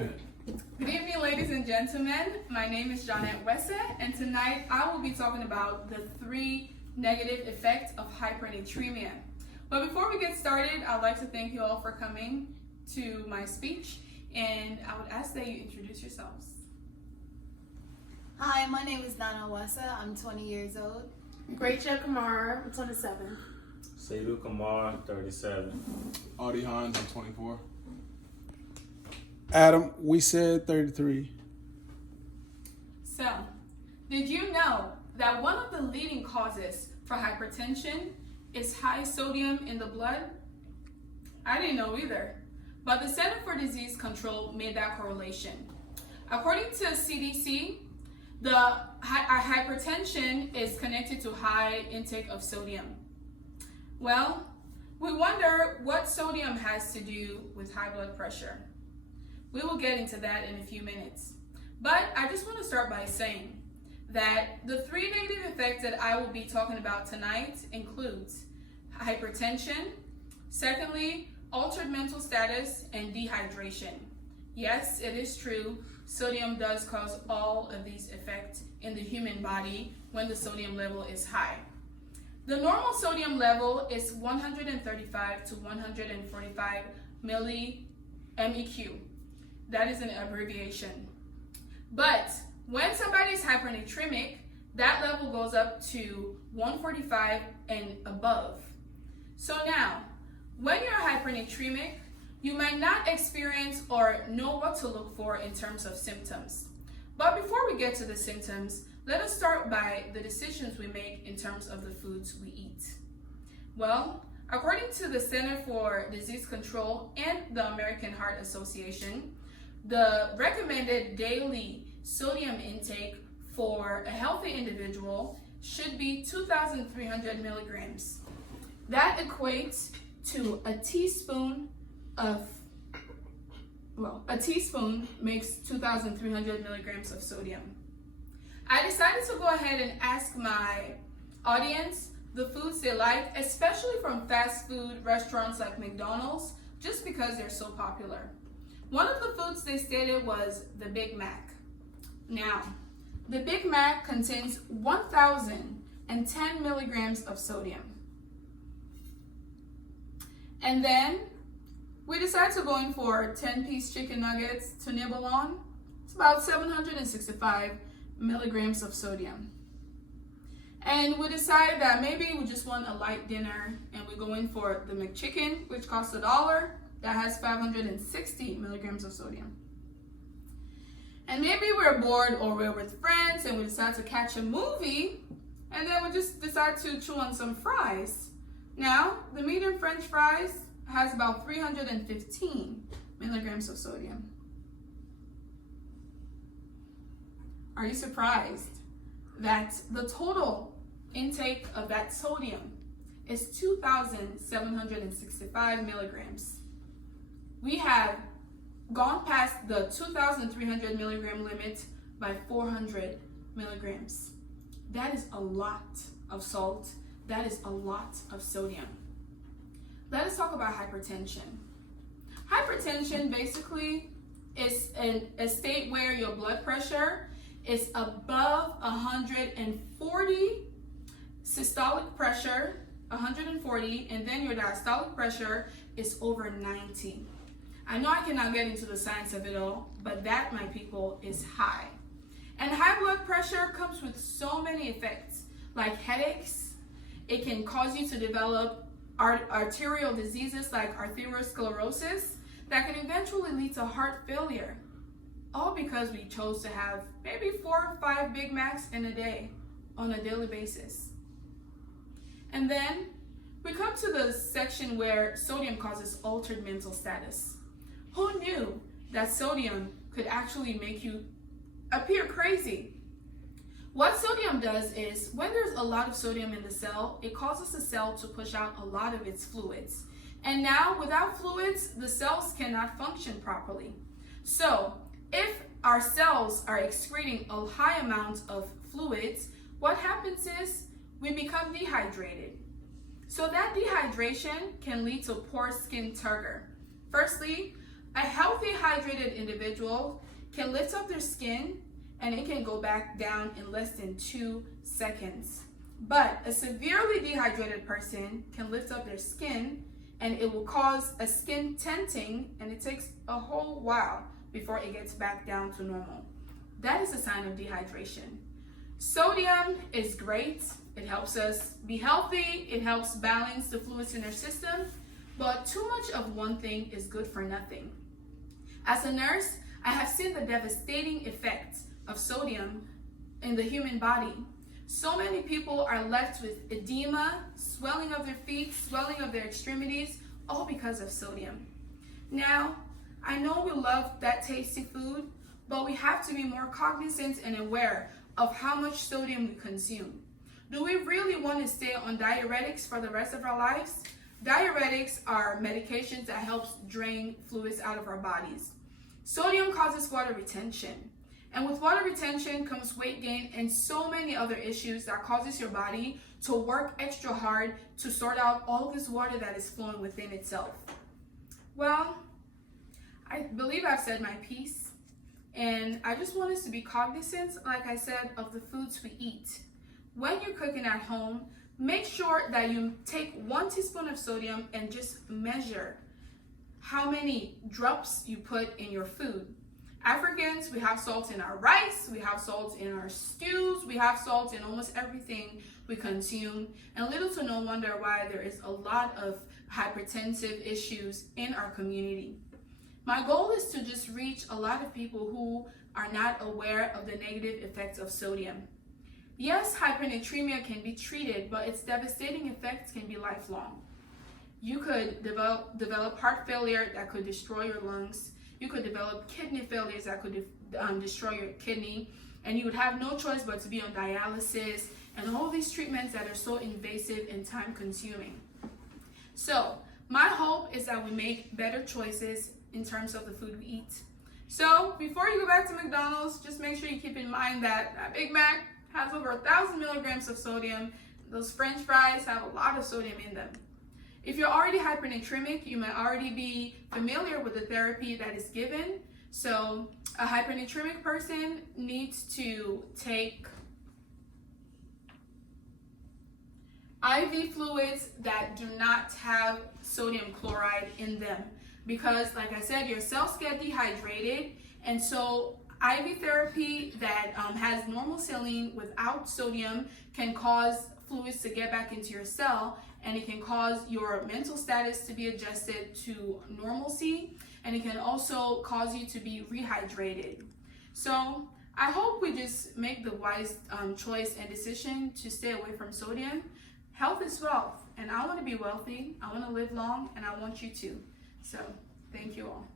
Good evening, ladies and gentlemen. My name is Jeanette Wesse, and tonight I will be talking about the 3 negative effects of hypernatremia. But before we get started, I'd like to thank you all for coming to my speech, and I would ask that you introduce yourselves. Hi, my name is Dana Wessa. I'm 20 years old. Rachel Kamara, I'm 27. Seidu Kamar, 37. Audie Hines, I'm 24. Adam, we said 33. So, did you know that one of the leading causes for hypertension is high sodium in the blood? I didn't know either, but the Center for Disease Control made that correlation. According to CDC, our hypertension is connected to high intake of sodium. Well, we wonder what sodium has to do with high blood pressure. We will get into that in a few minutes. But I just want to start by saying that the 3 negative effects that I will be talking about tonight includes hypertension, secondly, altered mental status, and dehydration. Yes, it is true, sodium does cause all of these effects in the human body when the sodium level is high. The normal sodium level is 135 to 145 MEq. That is an abbreviation. But when somebody is hypernatremic, that level goes up to 145 and above. So now, when you're hypernatremic, you might not experience or know what to look for in terms of symptoms. But before we get to the symptoms, let us start by the decisions we make in terms of the foods we eat. Well, according to the Center for Disease Control and the American Heart Association, the recommended daily sodium intake for a healthy individual should be 2,300 milligrams. That equates to a teaspoon makes 2,300 milligrams of sodium. I decided to go ahead and ask my audience the foods they like, especially from fast food restaurants like McDonald's, just because they're so popular. One of the foods they stated was the Big Mac. Now, the Big Mac contains 1,010 milligrams of sodium. And then we decided to go in for 10-piece chicken nuggets to nibble on. It's about 765 milligrams of sodium. And we decided that maybe we just want a light dinner, and we go in for the McChicken, which costs $1. That has 560 milligrams of sodium. And maybe we're bored or we're with friends and we decide to catch a movie, and then we just decide to chew on some fries. Now, the medium French fries has about 315 milligrams of sodium. Are you surprised that the total intake of that sodium is 2,765 milligrams? We have gone past the 2,300 milligram limit by 400 milligrams. That is a lot of salt. That is a lot of sodium. Let us talk about hypertension. Hypertension basically is a state where your blood pressure is above 140 systolic pressure, 140, and then your diastolic pressure is over 90. I know I cannot get into the science of it all, but that, my people, is high. And high blood pressure comes with so many effects, like headaches. It can cause you to develop arterial diseases like arteriosclerosis that can eventually lead to heart failure. All because we chose to have maybe 4 or 5 Big Macs in a day on a daily basis. And then we come to the section where sodium causes altered mental status. Who knew that sodium could actually make you appear crazy? What sodium does is, when there's a lot of sodium in the cell, it causes the cell to push out a lot of its fluids. And now, without fluids, the cells cannot function properly. So, if our cells are excreting a high amount of fluids, what happens is we become dehydrated. So that dehydration can lead to poor skin turgor. Firstly, A healthy, hydrated individual can lift up their skin and it can go back down in less than 2 seconds. But a severely dehydrated person can lift up their skin and it will cause a skin tinting, and it takes a whole while before it gets back down to normal. That is a sign of dehydration. Sodium is great. It helps us be healthy. It helps balance the fluids in our system. But too much of one thing is good for nothing. As a nurse, I have seen the devastating effects of sodium in the human body. So many people are left with edema, swelling of their feet, swelling of their extremities, all because of sodium. Now, I know we love that tasty food, but we have to be more cognizant and aware of how much sodium we consume. Do we really want to stay on diuretics for the rest of our lives? Diuretics are medications that helps drain fluids out of our bodies. Sodium causes water retention. And with water retention comes weight gain and so many other issues that causes your body to work extra hard to sort out all of this water that is flowing within itself. Well, I believe I've said my piece, and I just want us to be cognizant, like I said, of the foods we eat. When you're cooking at home, make sure that you take 1 teaspoon of sodium and just measure how many drops you put in your food. Africans, we have salt in our rice, we have salt in our stews, we have salt in almost everything we consume, and little to no wonder why there is a lot of hypertensive issues in our community. My goal is to just reach a lot of people who are not aware of the negative effects of sodium. Yes, hypernatremia can be treated, but its devastating effects can be lifelong. You could develop heart failure that could destroy your lungs. You could develop kidney failures that could destroy your kidney, and you would have no choice but to be on dialysis and all these treatments that are so invasive and time consuming. So my hope is that we make better choices in terms of the food we eat. So before you go back to McDonald's, just make sure you keep in mind that that Big Mac has over 1,000 milligrams of sodium. Those French fries have a lot of sodium in them. If you're already hypernatremic, you may already be familiar with the therapy that is given. So a hypernatremic person needs to take IV fluids that do not have sodium chloride in them, because like I said, your cells get dehydrated, and so IV therapy that has normal saline without sodium can cause fluids to get back into your cell, and it can cause your mental status to be adjusted to normalcy, and it can also cause you to be rehydrated. So I hope we just make the wise choice and decision to stay away from sodium. Health is wealth, and I want to be wealthy, I want to live long, and I want you to. So thank you all.